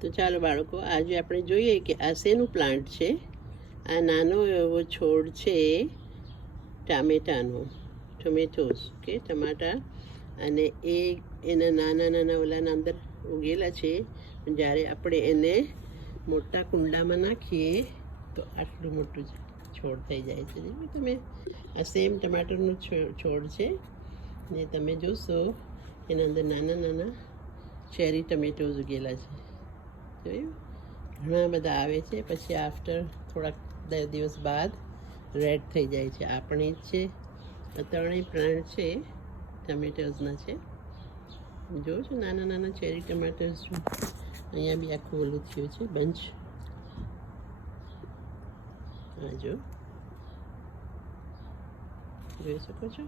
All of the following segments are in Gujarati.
તો ચાલો બાળકો, આજે આપણે જોઈએ કે આ શેનું પ્લાન્ટ છે. આ નાનો એવો છોડ છે ટમેટોસ કે ટમાટા, અને એના નાના નાના ઓલાના અંદર ઉગેલા છે. જ્યારે આપણે એને મોટા કુંડામાં નાખીએ તો આટલું મોટું છોડ થઈ જાય છે. તમે આ સેમ ટમાટરનું છોડ છે ને તમે જોશો એના અંદર નાના નાના ચેરી ટમેટોઝ ઉગેલા છે. જોયું? ઘણા બધા આવે છે, પછી આફ્ટર થોડાક દિવસ બાદ રેડ થઈ જાય છે. આપણે જ છે, આ ત્રણેય પ્લાન્ટ છે ટમેટોઝના છે. જો છો નાના નાના ચેરી ટમેટોઝ. અહીંયા બી આખું ઓલું થયું છે બંચ. હા, જોઈ શકો છો.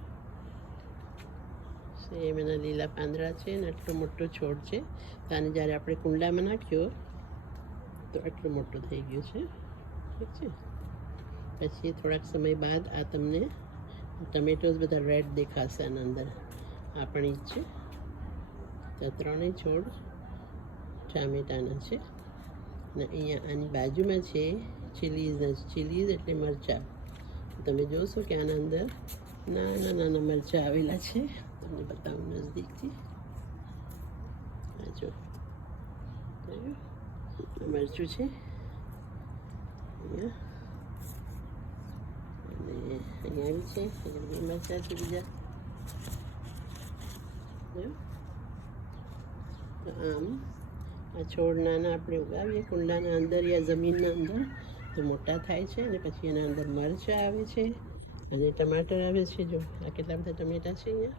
સેમ એના લીલા પાંદડા છે ને આટલો મોટો છોડ છે. તો આને જ્યારે આપણે કુંડામાં નાખ્યો તો આટલું મોટું થઈ ગયું છે. ઠીક છે. પછી થોડાક સમય બાદ આ તમને ટમેટોઝ બધા રેડ દેખાશે આના અંદર. આપણી જ છે. તો ત્રણેય છોડ ટામેટાના છે. અને અહીંયા આની બાજુમાં છે ચીલીઝ એટલે મરચાં. તમે જોશો કે આના અંદર નાના નાના મરચાં આવેલા છે. તમને બતાવું નજદીકથી. જો મરચું છે અહીંયા, અને અહીંયા બી છે. બી મરચાં છે બીજા. તો આમ આ છોડ નાના આપણે ઉગાવીએ કુંડાના અંદર યા જમીનના અંદર તો મોટા થાય છે. અને પછી એના અંદર મરચાં આવે છે અને ટમાટર આવે છે. જો આ કેટલા બધા ટમેટા છે અહીંયા,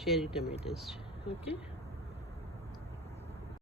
ચેરી ટમેટોસ છે. ઓકે.